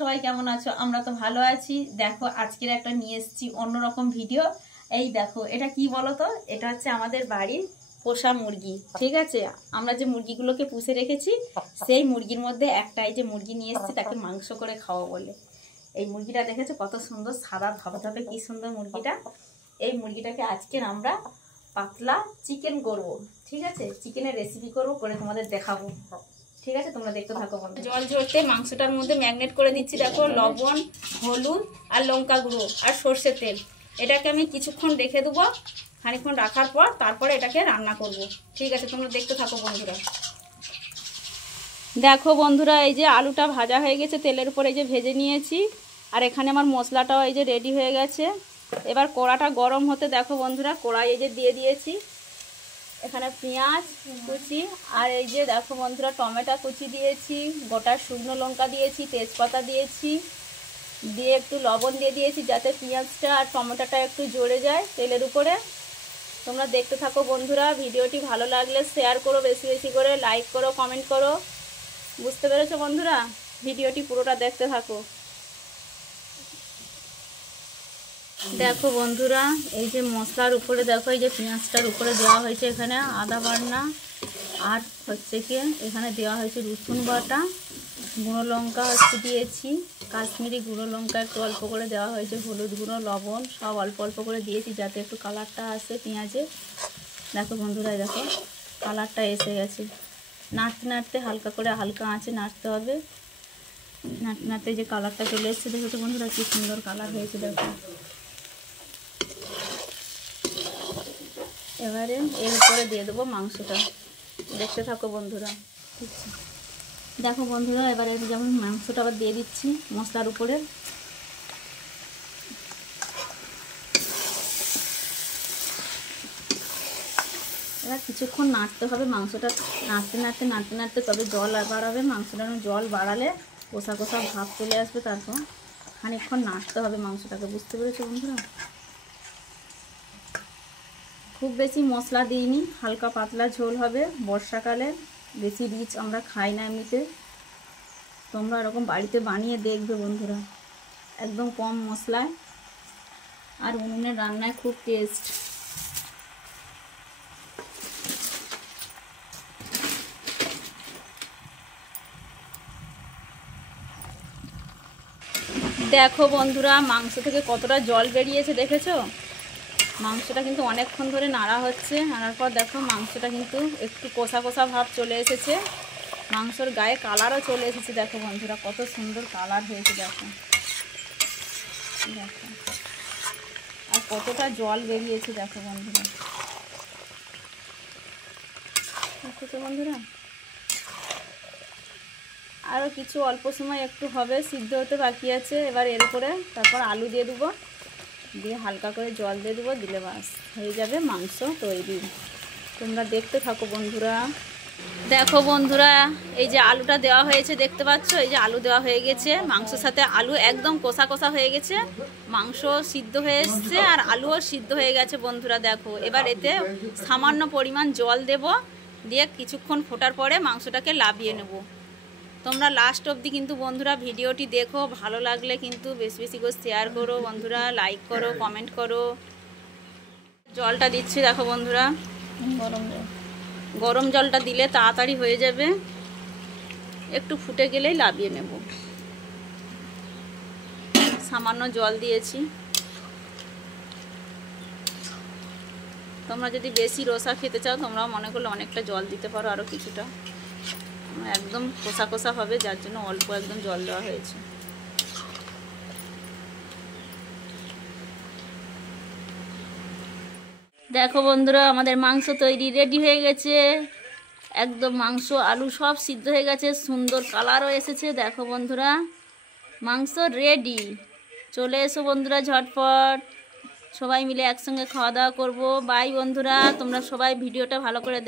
সবাই কেমন আছো? আমরা তো ভালো আছি। দেখো আজকের একটা নিয়ে এসেছি অন্যরকম ভিডিও। এই দেখো এটা কি বলো তো, এটা হচ্ছে আমাদের বাড়ির পোষা মুরগি। ঠিক আছে, আমরা যে মুরগিগুলোকে পুষে রেখেছি সেই মুরগির মধ্যে একটাই যে মুরগি নিয়ে এসেছি, তাকে মাংস করে খাওয়া বলে। এই মুরগিটা দেখেছো কত সুন্দর, সাদা ধপধপে কি সুন্দর মুরগিটা। এই মুরগিটাকে আজকে আমরা পাতলা চিকেন করব। ঠিক আছে, চিকেনের রেসিপি করবো, করে তোমাদের দেখাবো। ঠিক আছে, তোমরা দেখতে থাকো। জল ঝরতে মাংসটার মধ্যে ম্যাগনেট করে দিচ্ছি। দেখো লবণ, হলুদ আর লঙ্কা গুঁড়ো আর সর্ষের তেল। এটাকে আমি কিছুক্ষণ রেখে দেবো। খানিকক্ষণ রাখার পর তারপরে এটাকে রান্না করব। ঠিক আছে, তোমরা দেখতে থাকো বন্ধুরা। দেখো বন্ধুরা, এই যে আলুটা ভাজা হয়ে গেছে তেলের উপর, এই যে ভেজে নিয়েছি। আর এখানে আমার মশলাটাও এই যে রেডি হয়ে গেছে। এবার কড়াটা গরম হতে দেখো বন্ধুরা, কড়াই এই যে দিয়ে দিয়েছি। এখানে পেঁয়াজ কুচি আর এই যে দেখো বন্ধুরা টমেটো কুচি দিয়েছি, গোটা শুকনো লঙ্কা দিয়েছি, তেজপাতা দিয়েছি, দিয়ে একটু লবণ দিয়ে দিয়েছি যাতে পেঁয়াজটা আর টমেটোটা একটু জ্বলে যায় তেলের উপরে। তোমরা দেখতে থাকো বন্ধুরা। ভিডিওটি ভালো লাগলে শেয়ার করো, বেশি বেশি করে লাইক করো, কমেন্ট করো। বুঝতে পেরেছো বন্ধুরা? ভিডিওটি পুরোটা দেখতে থাকো। দেখো বন্ধুরা, এই যে মশলার উপরে দেখো, এই যে পেঁয়াজটার উপরে দেওয়া হয়েছে এখানে আদা বাটনা, আর হচ্ছে কি এখানে দেওয়া হয়েছে রসুন বাটা, গুঁড়ো লঙ্কা হচ্ছে দিয়েছি, কাশ্মীরি গুঁড়ো লঙ্কা একটু অল্প করে দেওয়া হয়েছে, হলুদ গুঁড়ো, লবণ সব অল্প অল্প করে দিয়েছি যাতে একটু কালারটা আসে পেঁয়াজে। দেখো বন্ধুরা, দেখো কালারটা এসে গেছে। নাড়তে নাড়তে হালকা করে, হালকা আঁচে নাড়তে হবে। নাড়তে নাড়তে যে কালারটা চলে এসছে, দেখো বন্ধুরা কি সুন্দর কালার হয়েছে। দেখো এবারে এর উপরে দিয়ে দেবো মাংসটা। দেখতে থাকো বন্ধুরা। দেখো বন্ধুরা, এবারে যেমন মাংসটা আবার দিয়ে দিচ্ছি মশলার উপরে। এবার কিছুক্ষণ নাড়তে হবে মাংসটা। নাড়তে নাড়তে নাড়তে নাড়তে তবে জল বাড়াবে। মাংসটা জল বাড়ালে কষা কষা ভাব চলে আসবে, তারপর খানিকক্ষণ নাড়তে হবে মাংসটাকে। বুঝতে পেরেছো বন্ধুরা? খুব বেশি মশলা দিইনি, হালকা পাতলা ঝোল হবে। বর্ষাকালে বেশি রিচ আমরা খাই না এমনিতে। তোমরা এরকম বাড়িতে বানিয়ে দেখবে বন্ধুরা, একদম কম মশলায় আর উনুনের রান্নায় খুব টেস্ট। দেখো বন্ধুরা, মাংস থেকে কতটা জল বেরিয়েছে দেখেছো? মাংসটা কিন্তু অনেকক্ষণ ধরে নাড়া হচ্ছে। নাড়ার পর দেখো মাংসটা কিন্তু একটু কষা কষা ভাব চলে এসেছে। মাংসর গায়ে কালারও চলে এসেছে। দেখো বন্ধুরা কত সুন্দর কালার হয়েছে। দেখো দেখো আর কতটা জল বেরিয়েছে। দেখো বন্ধুরা, দেখো বন্ধুরা আরও কিছু অল্প সময় একটু হবে, সিদ্ধ হতে বাকি আছে। এবার এর উপরে তারপর আলু দিয়ে দেবো, দিয়ে হালকা করে জল দিয়ে দেবো, দিলে বাস হয়ে যাবে মাংস তৈরি। তোমরা দেখতে থাকো বন্ধুরা। দেখো বন্ধুরা, এই যে আলুটা দেওয়া হয়েছে দেখতে পাচ্ছ, এই যে আলু দেওয়া হয়ে গেছে। মাংসের সাথে আলু একদম কষা কষা হয়ে গেছে। মাংস সিদ্ধ হয়ে এসছে আর আলুও সিদ্ধ হয়ে গেছে বন্ধুরা। দেখো এবার এতে সামান্য পরিমাণ জল দেব, দিয়ে কিছুক্ষণ ফোটার পরে মাংসটাকে লাবিয়ে নেব। তোমরা লাস্ট অবধি কিন্তু বন্ধুরা ভিডিওটি দেখো। ভালো লাগলে কিন্তু বেশি বেশি করে শেয়ার করো বন্ধুরা, লাইক করো, কমেন্ট করো। জলটা দিচ্ছি দেখো বন্ধুরা, গরম জলটা দিলে তাড়াতাড়ি হয়ে যাবে। একটু ফুটে গেলেই লাবিয়ে নেব। সামান্য জল দিয়েছি। তোমরা যদি বেশি রসা খেতে চাও তোমরাও মনে করলে অনেকটা জল দিতে পারো, আরও কিছুটা। একদম কষা কষা হবে, যার জন্য অল্প একদম জল দেওয়া হয়েছে। দেখো বন্ধুরা, আমাদের মাংস তৈরি রেডি হয়ে গেছে। একদম মাংস আলু সব সিদ্ধ হয়ে গেছে, সুন্দর কালারও এসেছে। দেখো বন্ধুরা, মাংস রেডি। চলে এসো বন্ধুরা ঝটপট, সবাই মিলে একসঙ্গে খাওয়া দাওয়া করবো। বাই বন্ধুরা, তোমরা সবাই ভিডিওটা ভালো করে